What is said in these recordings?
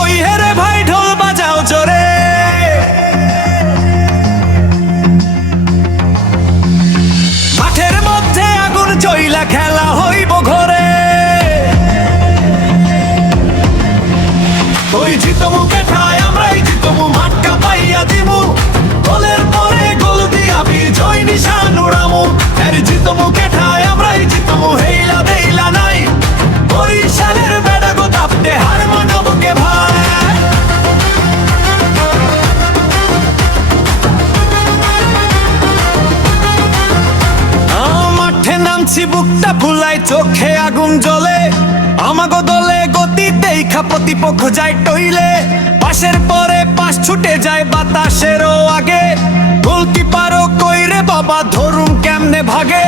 ওই হেরে ভাই ঢোল বাজাও জোরে, মাঠের মধ্যে আগুন জ্বইলা খেলা হইব ঘরে। ওই জিতমু কেঠায় আমরাই জিতমু, মাঠ কাঁপাইয়া দিমু, গোলের পরে গোল দিয়া বিজয় নিশান উড়ামু। এর জিতমু কেঠায় আমরাই জিতমু, হেইলা দেইলা নাই বরিশালের বেড়া গো তাপতে হার মানাবো কে ভাই। মাঠে নামছি বুকটা ফুলাই, চোখে আগুন জ্বলে, আমাগো দলে গতি দেখা প্রতিপক্ষ যায় টইলে। পাশের পরে পাশ ছুটে যায় বাতাসেরও আগে, গোলকিপারও কইরে বাবা ধরুম কেমনে ভাগে।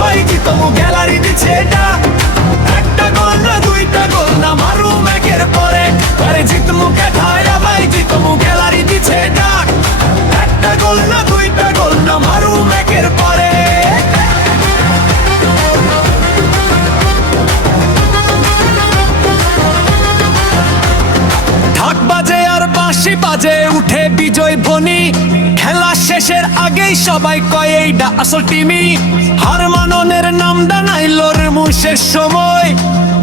ভাই জিতমু গ্যালারি দিচ্ছে ডাক, একটা গোল না দুইটা গোল না মারুম একের পরে। আরে জিতমু কেঠায় ভাই জিতমু গ্যালারি দিচ্ছে ডাক, একটা গোল না দুইটা গোল না মারুম একের পরে। ঢাক বাজে আর বাঁশি বাজে, উঠে বিজয় ধ্বনি, খেলা শেষের আগেই সবাই কয় এইটা আসল টিমি। হার মাননের নাম ডানাইলোর মুশের সময়,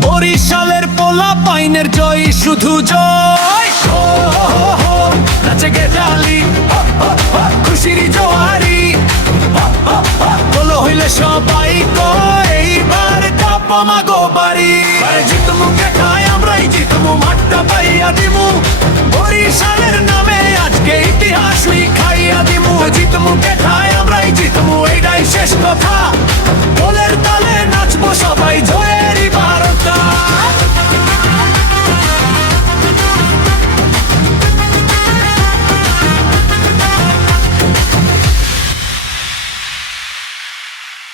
বরিশালের পোলা পাইনের জয় শুধু জয়। নাচে গেজালি খুশির জোয়ারি, বলো হইলে সবাই কয় এইবার চাপা মাগো বাড়ি। জিতমু কেঠায় আমরাই জিতমু, মাঠটা পাইয়া দিমু, বরিশালের নামে আজকে ইতিহাস লিখাইয়া দিমু। জিতমু কেঠায় আমরাই জিতমু, এইটাই শেষ কথা, গোলের তালে নাচবো সবাই জয়।